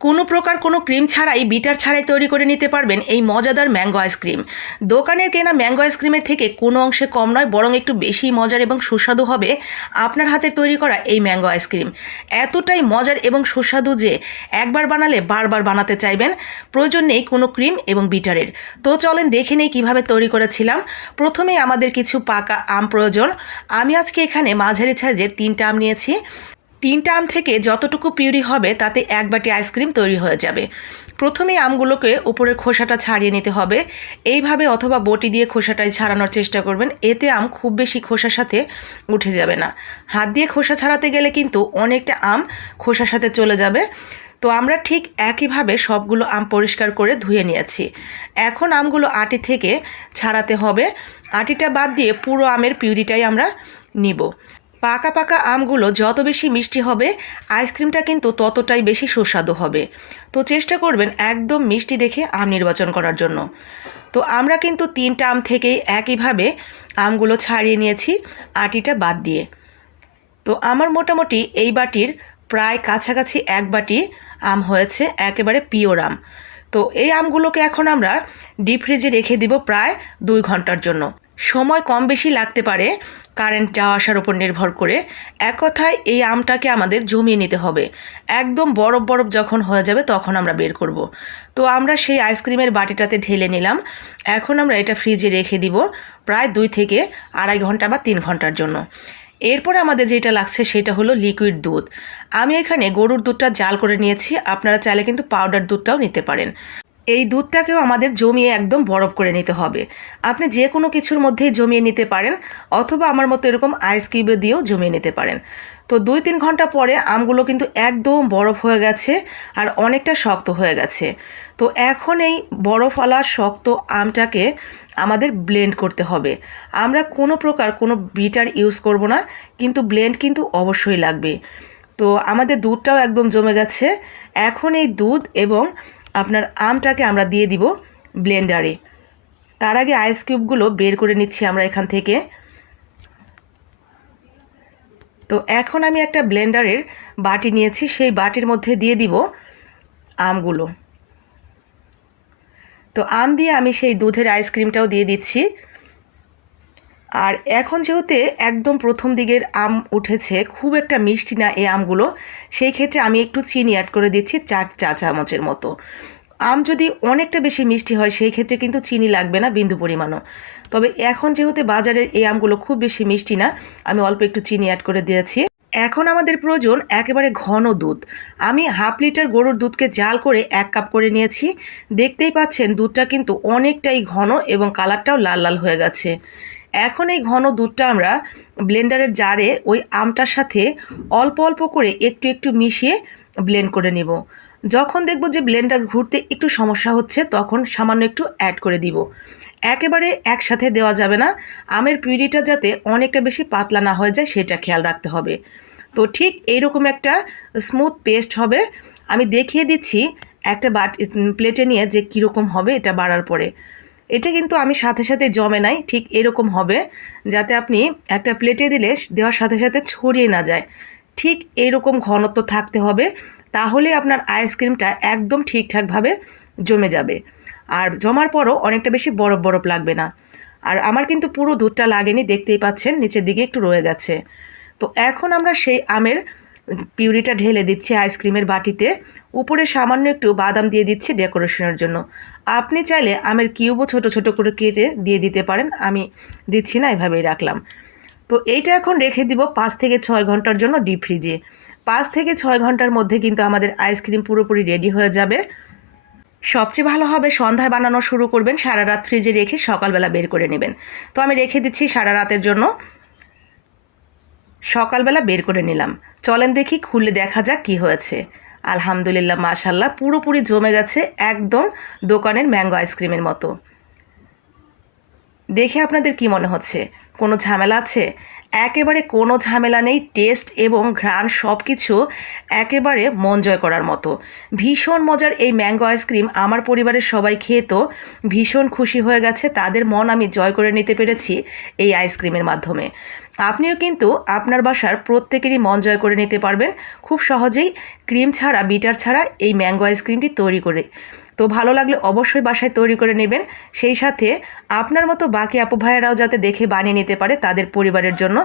কোনো প্রকার কোনো ক্রিম ছাড়াই বিটার ছাড়াই তৈরি করে নিতে পারবেন এই মজাদার ম্যাঙ্গো আইসক্রিম। দোকানের কেনা ম্যাঙ্গো আইসক্রিমের থেকে কোনো অংশে কম নয়, বরং একটু বেশি মজার এবং সুস্বাদু হবে আপনার হাতে তৈরি করা এই ম্যাঙ্গো আইসক্রিম। এতটাই মজার এবং সুস্বাদু যে একবার বানালে বারবার বানাতে চাইবেন, প্রয়োজন নেই কোনো ক্রিম এবং বিটারের। তো চলেন দেখে নেই কীভাবে তৈরি করেছিলাম। প্রথমেই আমাদের কিছু পাকা আম প্রয়োজন। আমি আজকে এখানে মাঝারি সাইজের তিনটা আম নিয়েছি। তিনটা আম থেকে যতটুকু পিউরি হবে, তাতে এক বাটি আইসক্রিম তৈরি হয়ে যাবে। প্রথমে আমগুলোকে উপরের খোসাটা ছাড়িয়ে নিতে হবে। এইভাবে অথবা বটি দিয়ে খোসাটাই ছাড়ানোর চেষ্টা করবেন। এতে আম খুব বেশি খোসার সাথে উঠে যাবে না। হাত দিয়ে খোসা ছাড়াতে গেলে কিন্তু অনেকটা আম খোসার সাথে চলে যাবে। তো আমরা ঠিক একইভাবে সবগুলো আম পরিষ্কার করে ধুয়ে নিয়েছি। এখন আমগুলো আটি থেকে ছাড়াতে হবে। আটিটা বাদ দিয়ে পুরো আমের পিউরিটাই আমরা নিব। পাকা পাকা আমগুলো যত বেশি মিষ্টি হবে, আইসক্রিমটা কিন্তু ততটাই বেশি সুস্বাদু হবে। তো চেষ্টা করবেন একদম মিষ্টি দেখে আম নির্বাচন করার জন্য। তো আমরা কিন্তু তিনটা আম থেকেই একইভাবে আমগুলো ছাড়িয়ে নিয়েছি, আটিটা বাদ দিয়ে। তো আমার মোটামুটি এই বাটির প্রায় কাছাকাছি এক বাটি আম হয়েছে, একেবারে পিওর আম। তো এই আমগুলোকে এখন আমরা ডিপ ফ্রিজে রেখে দিব প্রায় দুই ঘণ্টার জন্য। সময় কম বেশি লাগতে পারে কারেন্ট যাওয়া আসার উপর নির্ভর করে। এক কথায় এই আমটাকে আমাদের জমিয়ে নিতে হবে। একদম বরফ বরফ যখন হয়ে যাবে তখন আমরা বের করব। তো আমরা সেই আইসক্রিমের বাটিটাতে ঢেলে নিলাম। এখন আমরা এটা ফ্রিজে রেখে দিব প্রায় দুই থেকে আড়াই ঘণ্টা বা তিন ঘণ্টার জন্য। এরপরে আমাদের যেটা লাগছে সেটা হলো লিকুইড দুধ। আমি এখানে গরুর দুধটা জাল করে নিয়েছি, আপনারা চাইলে কিন্তু পাউডার দুধটাও নিতে পারেন। এই দুধটাকেও আমাদের জমিয়ে একদম বরফ করে নিতে হবে। আপনি যে কোনো কিছুর মধ্যেই জমিয়ে নিতে পারেন, অথবা আমার মতো এরকম আইস কিউবে দিয়েও জমিয়ে নিতে পারেন। তো দুই তিন ঘণ্টা পরে আমগুলো কিন্তু একদম বরফ হয়ে গেছে আর অনেকটা শক্ত হয়ে গেছে। তো এখন এই বরফওয়ালা শক্ত আমটাকে আমাদের ব্লেন্ড করতে হবে। আমরা কোনো প্রকার কোনো বিটার ইউজ করব না, কিন্তু ব্লেন্ড কিন্তু অবশ্যই লাগবে। তো আমাদের দুধটাও একদম জমে গেছে। এখন এই দুধ এবং আপনার আমটাকে আমরা দিয়ে দিব ব্লেন্ডারে। তার আগে আইস কিউবগুলো বের করে নিচ্ছি আমরা এখান থেকে। তো এখন আমি একটা ব্লেন্ডারের বাটি নিয়েছি, সেই বাটির মধ্যে দিয়ে দিব আমগুলো। তো আম দিয়ে আমি সেই দুধের আইসক্রিমটাও দিয়ে দিচ্ছি। আর এখন যেহেতু একদম প্রথম দিকের আম উঠেছে, খুব একটা মিষ্টি না এই আমগুলো, সেই ক্ষেত্রে আমি একটু চিনি অ্যাড করে দিচ্ছি চার চা চামচের মতো। আম যদি অনেকটা বেশি মিষ্টি হয়, সেই ক্ষেত্রে কিন্তু চিনি লাগবে না বিন্দু পরিমাণও। তবে এখন যেহেতু বাজারের এই আমগুলো খুব বেশি মিষ্টি না, আমি অল্প একটু চিনি অ্যাড করে দিয়েছি। এখন আমাদের প্রয়োজন একেবারে ঘন দুধ। আমি হাফ লিটার গরুর দুধকে জাল করে এক কাপ করে নিয়েছি। দেখতেই পাচ্ছেন দুধটা কিন্তু অনেকটাই ঘন এবং কালারটাও লাল লাল হয়ে গেছে। এখন এই ঘন দুধটা আমরা ব্লেন্ডারের জারে ওই আমটার সাথে অল্প অল্প করে একটু একটু মিশিয়ে ব্লেন্ড করে নেব। যখন দেখব যে ব্লেন্ডার ঘুরতে একটু সমস্যা হচ্ছে, তখন সামান্য একটু অ্যাড করে দিব। একেবারে একসাথে দেওয়া যাবে না। আমের পিউরিটা যাতে অনেকটা বেশি পাতলা না হয়ে যায়, সেটা খেয়াল রাখতে হবে। তো ঠিক এইরকম একটা স্মুথ পেস্ট হবে। আমি দেখিয়ে দিচ্ছি একটা বাট প্লেটে নিয়ে যে কীরকম হবে, এটা বাড়ার পরে। এটা কিন্তু আমি সাথে সাথে জমে নাই, ঠিক এরকম হবে, যাতে আপনি একটা প্লেটে দিলে দেওয়ার সাথে সাথে ছড়িয়ে না যায়। ঠিক এরকম ঘনত্ব থাকতে হবে, তাহলে আপনার আইসক্রিমটা একদম ঠিকঠাকভাবে জমে যাবে। আর জমার পরও অনেকটা বেশি বরফ বরফ লাগবে না। আর আমার কিন্তু পুরো দুধটা লাগেনি, দেখতেই পাচ্ছেন, নিচের দিকে একটু রয়ে গেছে। তো এখন আমরা সেই আমের পিউরিটা ঢেলে দিচ্ছি আইসক্রিমের বাটিতে। উপরে সামান্য একটু বাদাম দিয়ে দিচ্ছি ডেকোরেশনের জন্য। আপনি চাইলে আমের কিউবও ছোট ছোট করে কেটে দিয়ে দিতে পারেন। আমি দিচ্ছি না, এভাবেই রাখলাম। তো এইটা এখন রেখে দিব পাঁচ থেকে ছয় ঘণ্টার জন্য ডিপ ফ্রিজে। পাঁচ থেকে ছয় ঘণ্টার মধ্যে কিন্তু আমাদের আইসক্রিম পুরোপুরি রেডি হয়ে যাবে। সবচেয়ে ভালো হবে সন্ধ্যায় বানানো শুরু করবেন, সারা রাত ফ্রিজে রেখে সকালবেলা বের করে নেবেন। তো আমি রেখে দিচ্ছি সারা রাতের জন্য। সকালবেলা বের করে নিলাম। চলেন দেখি, খুলে দেখা যাক কি হয়েছে। আলহামদুলিল্লাহ মাশাল্লাহ পুরোপুরি জমে গেছে একদম দোকানের ম্যাঙ্গো আইসক্রিমের মতো। দেখে আপনাদের কি মনে হচ্ছে? কোনো ঝামেলা আছে? একেবারে কোনো ঝামেলা নেই, টেস্ট এবং ঘ্রাণ সব কিছু একেবারে মন জয় করার মতো। ভীষণ মজার এই ম্যাঙ্গো আইসক্রিম আমার পরিবারের সবাই খেয়ে তো ভীষণ খুশি হয়ে গেছে, তাদের মন আমি জয় করে নিতে পেরেছি এই আইসক্রিমের মাধ্যমে। আপনিও কিন্তু আপনার বাসার প্রত্যেকেরই মন জয় করে নিতে পারবেন। খুব সহজেই ক্রিম ছাড়া, বিটার ছাড়া এই ম্যাঙ্গো আইসক্রিমটি তৈরি করে। তো ভালো লাগলে অবশ্যই বাসায় তৈরি করে নেবেন। সেই সাথে আপনার মতো বাকি আপু ভাইয়েরাও যাতে দেখে বানিয়ে নিতে পারে তাদের পরিবারের জন্য,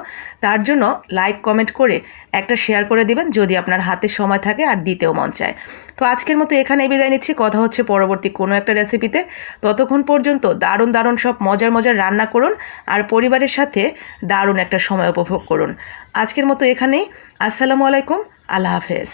তার জন্য লাইক কমেন্ট করে একটা শেয়ার করে দিবেন যদি আপনার হাতে সময় থাকে আর দিতেও মন চায়। তো আজকের মতো এখানেই বিদায় নিচ্ছি। কথা হচ্ছে পরবর্তী কোনো একটা রেসিপিতে ততক্ষণ পর্যন্ত দারুণ দারুণ সব মজার মজার রান্না করুন আর পরিবারের সাথে দারুণ একটা সময় উপভোগ করুন। আজকের মতো এখানেই। আসসালামু আলাইকুম। আল্লাহ হাফেজ।